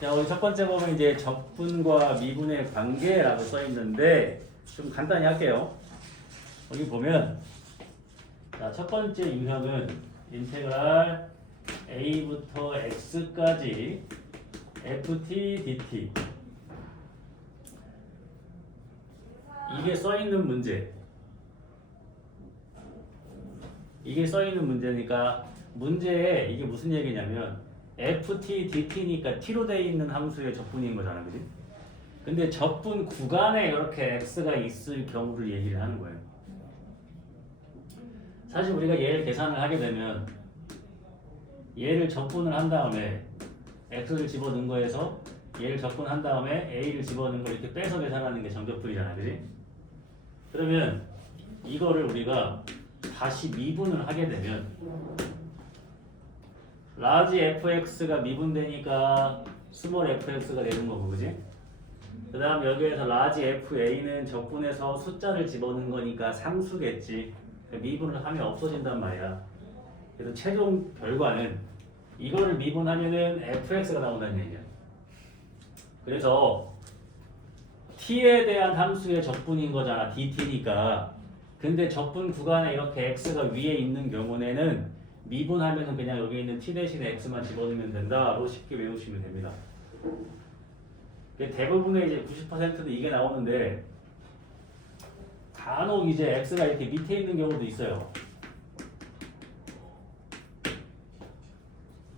자, 우리 첫 번째 보면 이제 적분과 미분의 관계라고 써 있는데 좀 간단히 할게요. 여기 보면 자, 첫 번째 유형은 인테그랄 a부터 x까지 ft dt 이게 써 있는 문제. 이게 써 있는 문제니까 문제에 이게 무슨 얘기냐면 ft dt니까 t로 되어 있는 함수의 적분인 거잖아, 그지? 근데 적분 구간에 이렇게 x가 있을 경우를 얘기를 하는 거예요. 사실 우리가 얘를 계산을 하게 되면 얘를 적분을 한 다음에 x를 집어넣은 거에서 얘를 적분한 다음에 a를 집어넣은 걸 이렇게 빼서 계산하는 게 정적분이잖아, 그지? 그러면 이거를 우리가 다시 미분을 하게 되면 라지 fx가 미분되니까 스몰 fx가 되는 거고, 그지? 그 다음 여기에서 라지 fa는 적분해서 숫자를 집어넣은 거니까 상수겠지. 미분을 하면 없어진단 말이야. 그래서 최종 결과는 이거를 미분하면은 fx가 나온다는 얘기야. 그래서 t에 대한 함수의 적분인 거잖아, dt니까. 근데 적분 구간에 이렇게 x가 위에 있는 경우에는 미분하면은 그냥 여기 있는 t 대신에 x만 집어넣으면 된다로 쉽게 외우시면 됩니다. 대부분의 이제 90%는 이게 나오는데 간혹 이제 x가 이렇게 밑에 있는 경우도 있어요.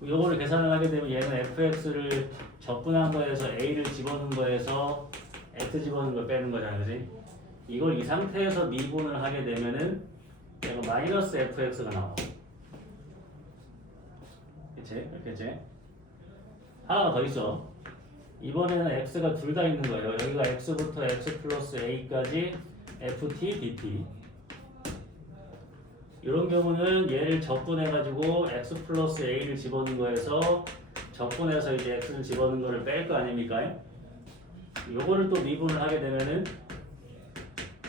요거를 계산을 하게 되면 얘는 fx를 적분한 거에서 a를 집어넣은 거에서 x 집어넣은 걸 빼는 거잖아, 그지? 이걸 이 상태에서 미분을 하게 되면은 얘가 마이너스 fx가 나와. 그치? 그치? 하나가 더 있어. 이번에는 x가 둘 다 있는 거예요. 여기가 x부터 x 플러스 a까지 ft dt. 이런 경우는 얘를 적분해가지고 x 플러스 a를 집어넣은 거에서 적분해서 이제 x를 집어넣은 거를 뺄 거 아닙니까? 요거를 또 미분을 하게 되면은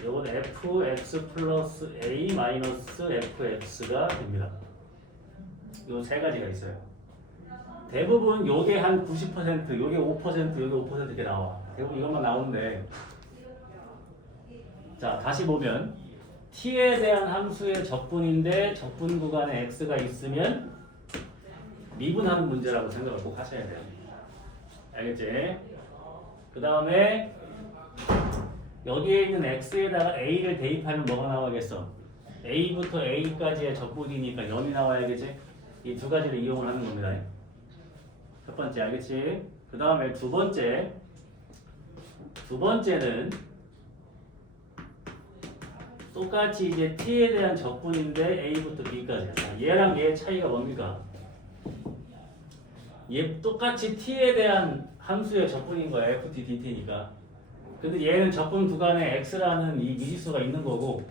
요건 fx 플러스 a 마이너스 fx가 됩니다. 요 세 가지가 있어요. 대부분 요게 한 90%, 요게 5%, 요게 5% 이렇게 나와. 대부분 이것만 나오는데 자, 다시 보면 t에 대한 함수의 적분인데 적분 구간에 x가 있으면 미분하는 문제라고 생각을 꼭 하셔야 돼요. 알겠지? 그 다음에 여기에 있는 x에다가 a를 대입하면 뭐가 나와야겠어? a부터 a까지의 적분이니까 0이 나와야겠지? 이 두 가지를 이용을 하는 겁니다. 첫 번째, 알겠지? 그 다음에 두 번째는 똑같이 이제 t에 대한 적분인데 a부터 b까지. 얘랑 얘의 차이가 뭡니까? 얘 똑같이 t에 대한 함수의 적분인 거야, ft dt니까. 근데 얘는 적분 구간에 x라는 이 미지수가 있는 거고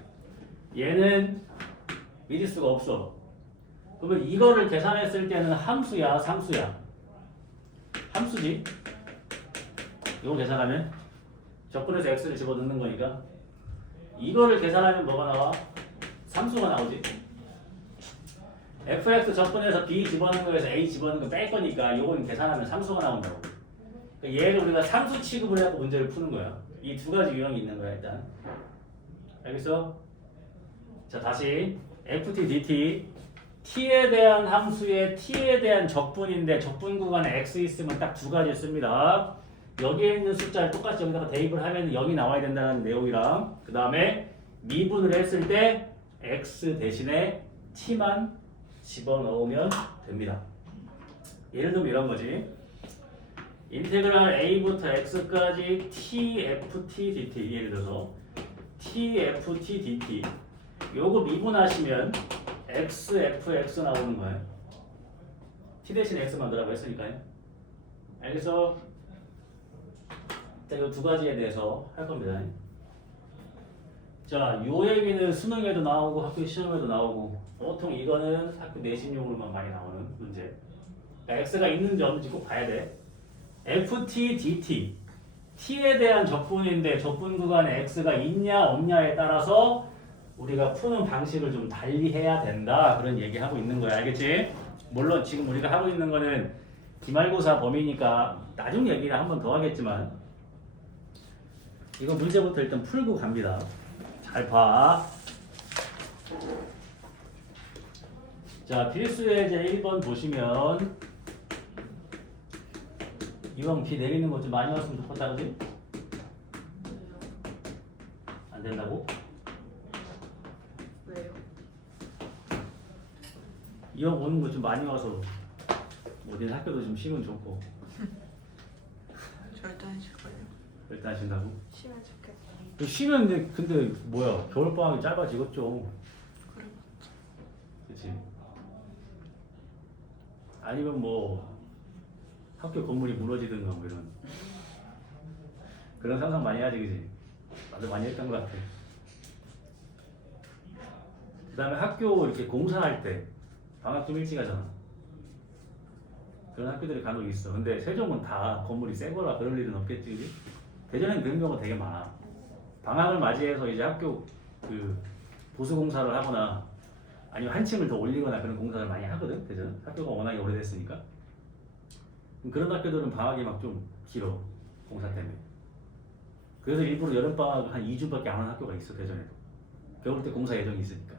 얘는 미지수가 없어. 그러면 이거를 계산했을 때는 함수야, 상수야? 함수지? 이거 계산하면 적분해서 x를 집어넣는 거니까 이거를 계산하면 뭐가 나와? 상수가 나오지. fx 적분해서 b 집어넣는 거에서 a 집어넣는 거 뺄 거니까 이거는 계산하면 상수가 나온다고. 그러니까 얘를 우리가 상수 취급을 해서 문제를 푸는 거야. 이 두 가지 유형이 있는 거야, 일단. 알겠어? 자, 다시 ft dt t에 대한 함수의 t에 대한 적분인데 적분 구간에 x 있으면 딱 두 가지 씁니다. 여기에 있는 숫자를 똑같이 여기다가 대입을 하면 0이 나와야 된다는 내용이랑 그 다음에 미분을 했을 때 x 대신에 t만 집어넣으면 됩니다. 예를 들면 이런 거지. 인테그랄 a부터 x까지 tft dt 예를 들어서 tft dt 요거 미분하시면 xfx 나오는 거예요. t 대신 x 만들라고 했으니까요. 알겠어? 자, 이 두 가지에 대해서 할 겁니다. 자, 요 얘기는 수능에도 나오고 학교 시험에도 나오고 보통 이거는 학교 내신용으로만 많이 나오는 문제. 그러니까 x가 있는지 없는지 꼭 봐야 돼. ft dt t에 대한 적분인데 적분 구간에 x가 있냐 없냐에 따라서 우리가 푸는 방식을 좀 달리 해야 된다 그런 얘기하고 있는 거야. 알겠지? 물론 지금 우리가 하고 있는 거는 기말고사 범위니까 나중에 얘기를 한 번 더 하겠지만 이거 문제부터 일단 풀고 갑니다. 잘 봐. 자, 필수예제 1번 보시면 이번 비 내리는 거 좀 많이 왔으면 좋겠다, 그지? 안 된다고? 왜요? 이왕 오는 거 좀 많이 와서 어디 학교도 좀 쉬면 좋고. 절대 안 쉴걸요. 일단 하신다고? 쉬면 좋겠다. 쉬면 근데 뭐야 겨울방학이 짧아지겠죠. 그래. 그치? 아니면 뭐 학교 건물이 무너지든가 뭐 이런 그런 상상 많이 하지, 그지? 나도 많이 했던 것 같아. 그 다음에 학교 이렇게 공사할 때 방학 좀 일찍 하잖아. 그런 학교들이 간혹 있어. 근데 세종은 다 건물이 새 거라 그럴 일은 없겠지, 그지? 대전에는 그런 경우가 되게 많아. 방학을 맞이해서 이제 학교 그 보수 공사를 하거나 아니면 한 층을 더 올리거나 그런 공사를 많이 하거든. 대전 학교가 워낙에 오래됐으니까. 그런 학교들은 방학이 막 좀 길어, 공사 때문에. 그래서 일부러 여름방학 한 2주밖에 안 하는 학교가 있어, 대전에도. 겨울 때 공사 예정이 있으니까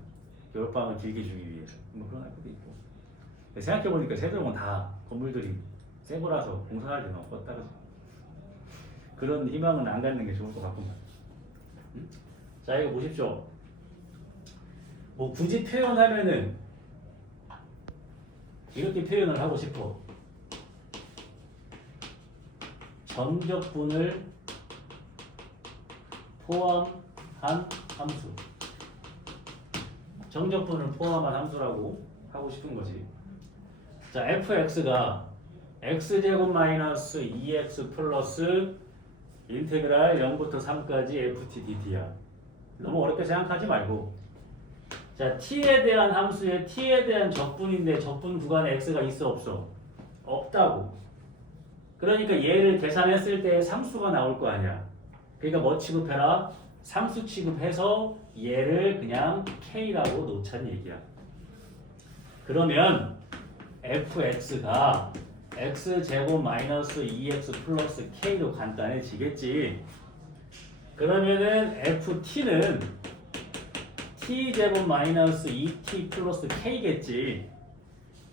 겨울방학을 길게 주기 위해서 뭐 그런 학교도 있고. 생각해보니까 세종은 다 건물들이 새 거라서 공사할 일은 없었다, 그지? 그런 희망은 안 갖는 게 좋을 것 같구만. 응? 자, 이거 보십시오. 뭐 굳이 표현하면은 이렇게 표현을 하고 싶어. 정적분을 포함한 함수. 정적분을 포함한 함수라고 하고 싶은 거지. 자, fx가 x제곱 마이너스 2x 플러스 인테그랄 0부터 3까지 ft dt야. 너무 어렵게 생각하지 말고. 자, t에 대한 함수에 t에 대한 적분인데 적분 구간에 x가 있어 없어? 없다고. 그러니까 얘를 계산했을 때 상수가 나올 거 아니야. 그러니까 뭐 취급해라? 상수 취급해서 얘를 그냥 k라고 놓자는 얘기야. 그러면 fx가 x제곱 마이너스 2x 플러스 k로 간단해지겠지. 그러면은 ft는 t제곱 마이너스 2t 플러스 k겠지.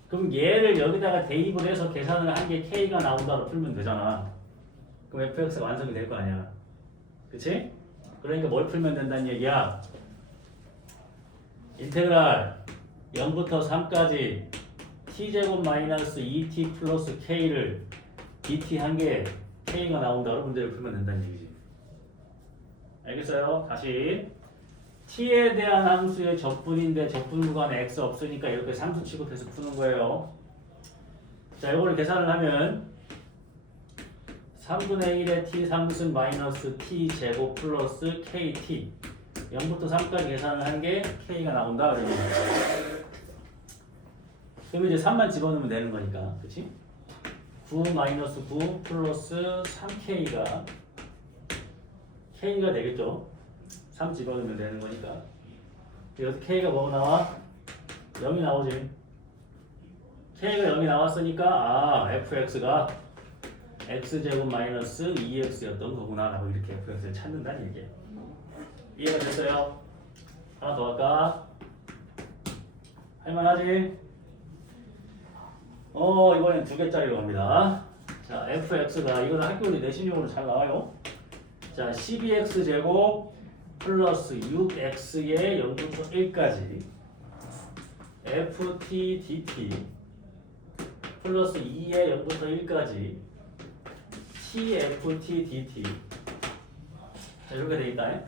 그럼 얘를 여기다가 대입을 해서 계산을 한 게 k가 나온다로 풀면 되잖아. 그럼 fx가 완성이 될 거 아니야. 그치? 그러니까 뭘 풀면 된다는 얘기야? 인테그랄 0부터 3까지 t제곱 마이너스 2t 플러스 k를 dt 한 게 k가 나온다로 문제를 풀면 된다는 얘기지. 알겠어요? 다시 t에 대한 함수의 적분인데 적분 구간에 x 없으니까 이렇게 상수 취급해서 푸는 거예요. 자, 이거를 계산을 하면 3분의 1의 t 상승 마이너스 t 제곱 플러스 kt 0부터 3까지 계산을 한 게 k가 나온다 그러면. 그럼 이제 3만 집어넣으면 되는 거니까, 그치? 9 마이너스 9 플러스 3k가 k가 되겠죠? 3 집어넣으면 되는 거니까. 여기서 k가 뭐가 나와? 0이 나오지. k가 0이 나왔으니까 fx가 x제곱 마이너스 2x였던 거구나 라고 이렇게 fx를 찾는다는 얘기예요. 이해가 됐어요? 하나 더 할까? 할만하지? 이번엔 2개짜리로 갑니다. 자, fx가 이거는 학교에 내신용으로 잘 나와요. 자, 12x제곱 플러스 6x의 0부터 1까지 ft dt 플러스 2의 0부터 1까지 tft dt. 자, 이렇게 돼 있다.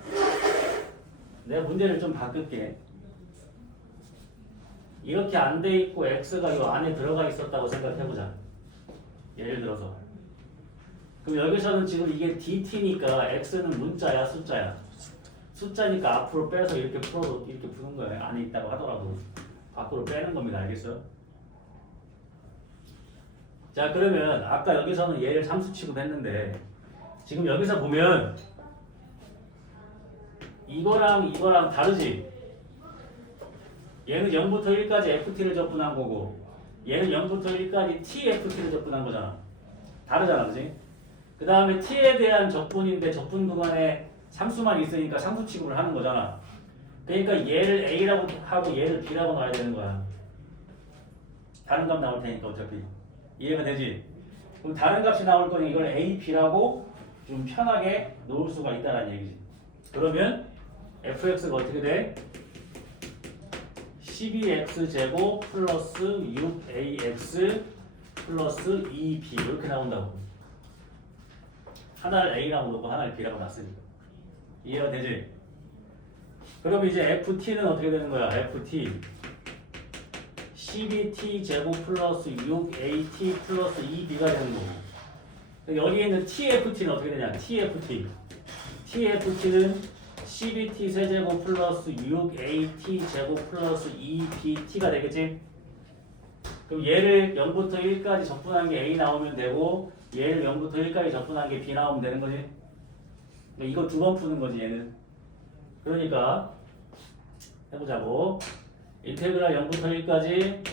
내가 문제를 좀 바꿀게. 이렇게 안 돼 있고 x가 이 안에 들어가 있었다고 생각해보자. 예를 들어서. 그럼 여기서는 지금 이게 dt니까 x는 문자야, 숫자야? 숫자니까 앞으로 빼서 이렇게 풀어도 이렇게 푸는 거예요. 안에 있다고 하더라도 밖으로 빼는 겁니다. 알겠어요? 자, 그러면 아까 여기서는 얘를 상수 취급했는데 지금 여기서 보면 이거랑 다르지? 얘는 0부터 1까지 ft를 적분한 거고 얘는 0부터 1까지 TFT를 접근한 거잖아. 다르잖아, 그지? 그 다음에 T에 대한 적분인데 적분 구간에 상수만 있으니까 상수 취급을 하는 거잖아. 그러니까 얘를 A라고 하고 얘를 B라고 놔야 되는 거야. 다른 값 나올 테니까 어차피. 이해가 되지? 그럼 다른 값이 나올 거니 이걸 A, B라고 좀 편하게 놓을 수가 있다는 얘기지. 그러면 fx가 어떻게 돼? 12x제곱 플러스 6ax 플러스 2b 이렇게 나온다고. 하나를 a라고 놓고 하나를 b라고 놨으니까. 이해가 되지? 그럼 이제 ft는 어떻게 되는 거야? ft 12t 제곱 플러스 6at 플러스 2b가 되는 거고. 여기에 있는 tft는 어떻게 되냐? tft는 12t 세제곱 플러스 6at 제곱 플러스 2bt가 되겠지? 그럼 얘를 0부터 1까지 적분한 게 a 나오면 되고 얘를 0부터 1까지 적분한 게 b 나오면 되는 거지? 이거 두 번 푸는 거지 얘는. 그러니까 해보자고. 인테그랄 0부터 1까지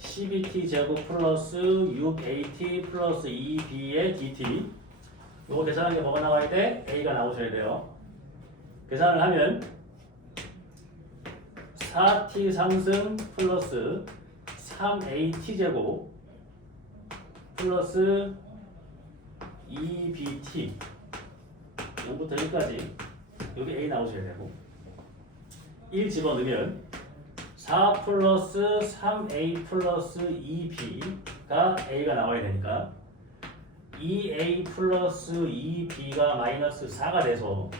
12t 제곱 플러스 6at 플러스 2b의 dt. 이거 계산한 게 뭐가 나와야 돼? a가 나오셔야 돼요. 계산을 하면 4t 상승 플러스 3at 제곱 플러스 2bt 0부터 1까지 여기 a 나오셔야 되고 1 집어넣으면 4 플러스 3a 플러스 2b가 a가 나와야 되니까 2a 플러스 2b가 마이너스 4가 돼서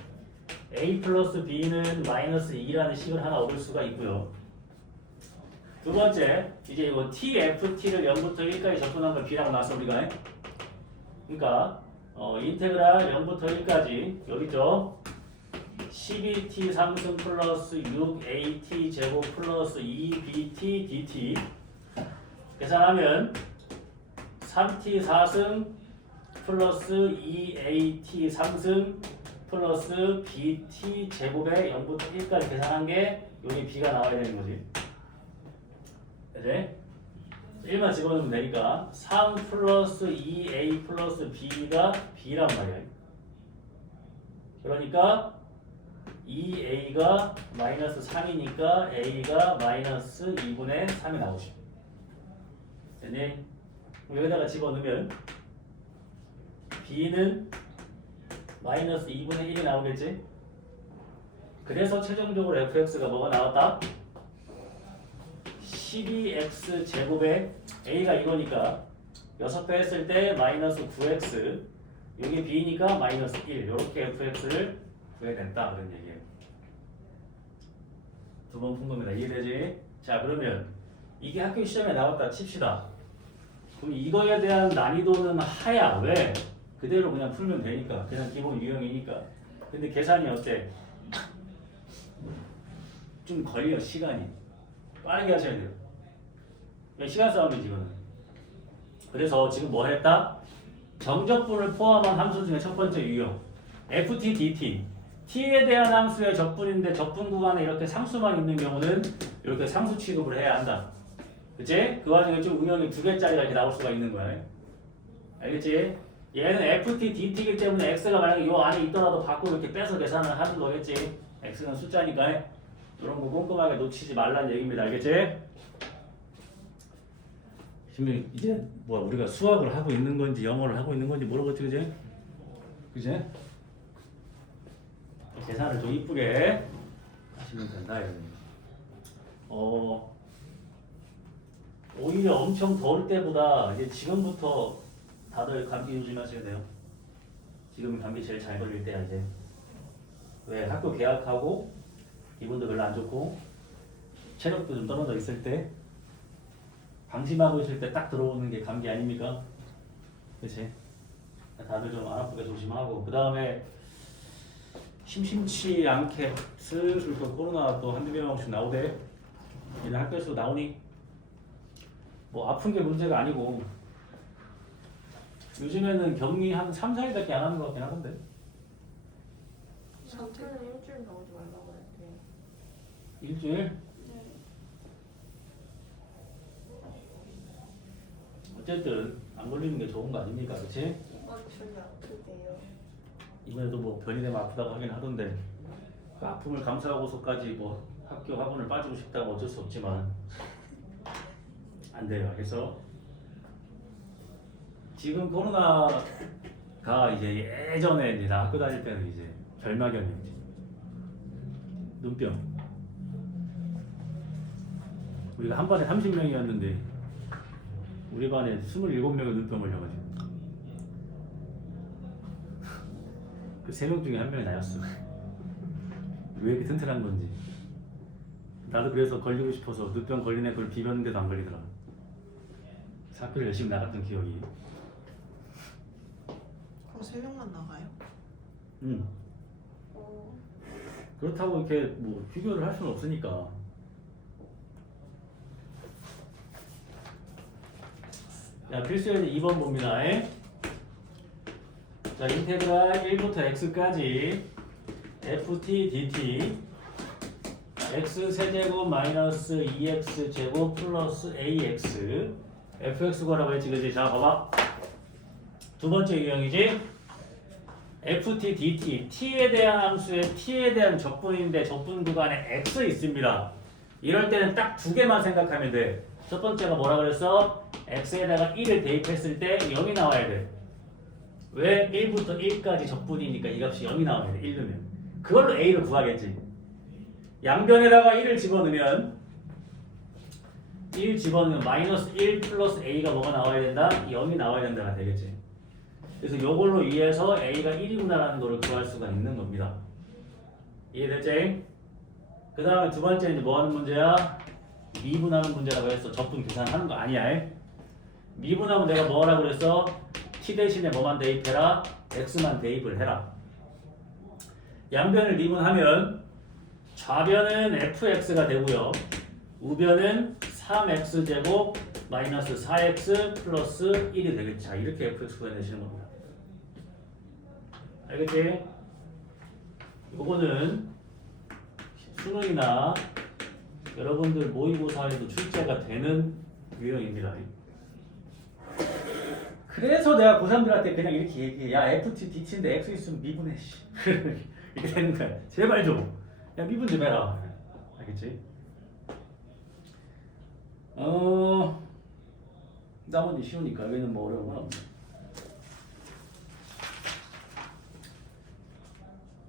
a 플러스 b는 마이너스 2라는 식을 하나 얻을 수가 있고요. 두 번째, 이제 이거 tft를 0부터 1까지 접근한 걸 b라고 놨어 우리가. 그러니까 인테그랄 0부터 1까지 여기 있죠. 12t 상승 플러스 6at 제곱 플러스 2bt dt 계산하면 3t 상승 플러스 2at 상승 플러스 bt 제곱에 0부터 1까지 계산한 게 여기 b가 나와야 되는 거지. 이제 1만 집어넣으면 되니까 3 플러스 2a 플러스 b가 b란 말이야. 그러니까 2a가 마이너스 3이니까 a가 마이너스 2분의 3이 나오죠. 됐니? 여기다가 집어넣으면 b는 마이너스 2분의 1이 나오겠지? 그래서 최종적으로 fx가 뭐가 나왔다? 12x 제곱에 a가 이거니까 6배 했을 때 마이너스 9x 여기 b니까 마이너스 1 이렇게 fx를 구해낸다 그런 얘기예요. 두 번 푼 겁니다. 이해되지? 자 그러면 이게 학교 시험에 나왔다 칩시다. 그럼 이거에 대한 난이도는 하야. 왜? 그대로 그냥 풀면 되니까. 그냥 기본 유형이니까. 근데 계산이 어때? 좀 걸려 시간이. 빠르게 하셔야 돼요. 시간 싸움이지 이거는. 그래서 지금 뭐 했다? 정적분을 포함한 함수 중에 첫 번째 유형 ft, dt t에 대한 함수의 적분인데 적분 구간에 이렇게 상수만 있는 경우는 이렇게 상수 취급을 해야 한다. 그치? 그 와중에 좀 응용이 두 개짜리가 이렇게 나올 수가 있는 거야. 알겠지? 얘는 ft, dt이기 때문에 x가 만약에 이 안에 있더라도 밖으로 이렇게 빼서 계산을 하는 거겠지. x는 숫자니까 이런 거 꼼꼼하게 놓치지 말라는 얘기입니다. 알겠지? 지금 이제 뭐 우리가 수학을 하고 있는 건지 영어를 하고 있는 건지 모르겠지, 그지? 그지? 계산을 좀 이쁘게 하시면 된다. 오히려 엄청 더울 때보다 이제 지금부터 다들 감기 조심하셔야 돼요. 지금이 감기 제일 잘 걸릴 때야 이제. 왜? 학교 개학하고 기분도 별로 안 좋고 체력도 좀 떨어져 있을 때 방심하고 있을 때 딱 들어오는 게 감기 아닙니까? 그치? 다들 좀 안 아프게 조심하고 그 다음에 심심치 않게 슬슬 또 코로나 또 한두 명씩 나오대. 얘는 학교에서 나오니 뭐 아픈 게 문제가 아니고 요즘에는 격리 한 3, 4일밖에 안 하는 것 같긴 하던데. 상태는 일주일 나오지 말라고 그랬대. 일주일? 네. 어쨌든 안 걸리는 게 좋은 거 아닙니까, 그렇지? 이번 줄이 아프대요. 이번에도 뭐 변이 되면 아프다고 하긴 하던데 그 아픔을 감수하고서까지 뭐 학교 학원을 빠지고 싶다고 어쩔 수 없지만 안 돼요. 그래서 지금 코로나가 이제 예전에 이제 나 학교 다닐 때는 이제 결막염이었지. 눈병. 우리가 한 반에 30명이었는데 우리 반에 27명이 눈병 걸려가지고 그 3명 중에 1명이 나였어. 왜 이렇게 튼튼한 건지. 나도 그래서 걸리고 싶어서 눈병 걸린 애 그걸 비볐는데도 안 걸리더라. 학교를 열심히 나갔던 기억이. 그럼 3명만 나가요? 어, 그렇다고 이렇게 뭐 비교를 할 수는 없으니까. 자, 필수는 2번 봅니다. 자, 인테그랄 1부터 x까지 ft dt x 세제곱 마이너스 2x 제곱 플러스 ax fx 구하라고 했지, 그지? 자, 봐봐. 두 번째 유형이지. ft dt t에 대한 함수에 t에 대한 적분인데 적분 구간에 x 있습니다. 이럴 때는 딱 두 개만 생각하면 돼. 첫 번째가 뭐라 그랬어? x에다가 1을 대입했을 때 0이 나와야 돼. 왜? 1부터 1까지 적분이니까 이 값이 0이 나와야 돼. 1 넣으면. 그걸로 a를 구하겠지. 양변에다가 1을 집어넣으면 1 집어넣으면 마이너스 1 플러스 a가 뭐가 나와야 된다? 0이 나와야 된다가 되겠지. 그래서 이걸로 이해해서 a가 1이구나라는 거를 구할 수가 있는 겁니다. 이해됐지? 그 다음에 두 번째 이제 뭐 하는 문제야? 미분하는 문제라고 했어. 적분 계산하는 거 아니야. 미분하면 내가 뭐 하라고 그랬어? t 대신에 뭐만 대입해라? x만 대입을 해라. 양변을 미분하면 좌변은 fx가 되고요. 우변은 3x제곱 마이너스 4x 플러스 1이 되겠지. 자, 이렇게 fx 구해내시는 겁니다. 알겠지? 요거는 수능이나 여러분들 모의고사에도 출제가 되는 유형입니다. 그래서 내가 고3들한테 그냥 이렇게 얘기해. 야, ft dt인데 x 있으면 미분해. 이렇게 되는 거야. 제발 좀. 야, 미분 좀 해라. 알겠지? 나머지 쉬우니까 여기는 뭐 어려운 건 없네.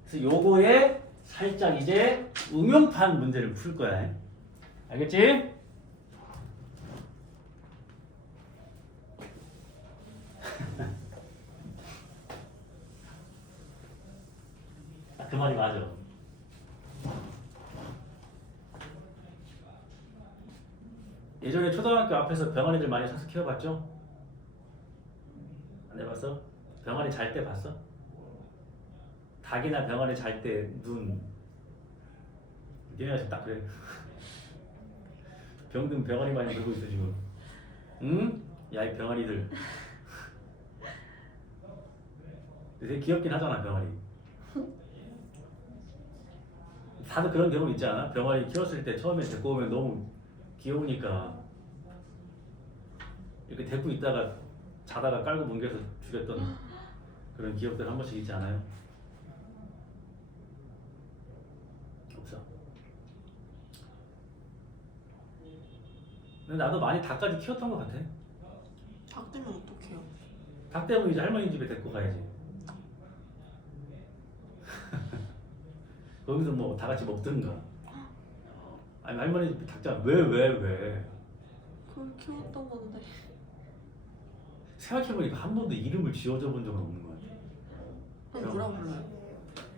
그래서 요거에 살짝 이제 응용판 문제를 풀 거야. 알겠지? 아, 그 말이 맞아. 예전에 초등학교 앞에서 병아리들 많이 사서 키워봤죠? 안 해봤어? 병아리 잘 때 봤어? 닭이나 병아리 잘 때 눈. 니네가 지금 딱 그래. 병든 병아리 많이 들고 있어 지금. 응? 야, 이 병아리들. 되게 귀엽긴 하잖아, 병아리. 다들 그런 경험 있지 않아? 병아리 키웠을 때 처음에 데리고 오면 너무 귀여우니까 이렇게 데리고 있다가 자다가 깔고 뭉개서 죽였던 그런 기억들 한 번씩 있지 않아요? 없어. 근데 나도 많이 닭까지 키웠던 것 같아. 닭 때문에 어떡해요? 닭 때문에 이제 할머니 집에 데리고 가야지. 거기서 뭐 다 같이 먹든가. 아니, 할머니 집 닭장 왜? 그걸 키웠던 건데. 생각해보니까 한 번도 이름을 지어줘 본 적은 없는 것 같아. 그럼 뭐라 불러요?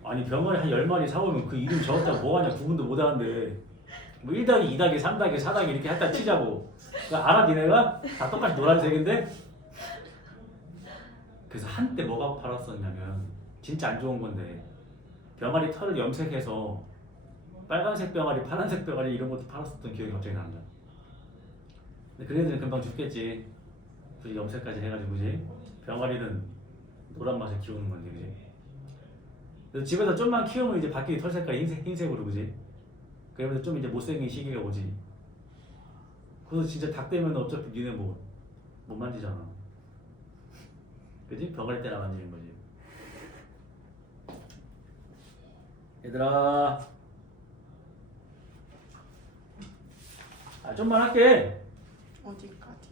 아니, 병아리 한 10마리 사오면 그 이름 적었다가 뭐하냐 구분도 못하는데 뭐 1더하기 2더하기 3더하기 4더하기 이렇게 했다 치자고. 그거 알아 니네가? 다 똑같이 노란색인데? 그래서 한때 뭐가 팔았었냐면 진짜 안 좋은 건데 병아리 털을 염색해서 빨간색 병아리, 파란색 병아리 이런 것도 팔았었던 기억이 갑자기 난다. 근데 그 애들은 금방 죽겠지. 굳이 염색까지 해가지고, 그지? 병아리는 노란 맛에 키우는 건데, 그지? 그래서 집에서 좀만 키우면 이제 바뀌 털 색깔이 흰색으로, 그지? 그러면서 좀 이제 못생긴 시기가 오지. 그래서 진짜 닭 되면 어차피 니네 뭐 못 만지잖아. 그지? 벽 할 때나 만지는 거지. 얘들아, 좀만 할게. 어디까지?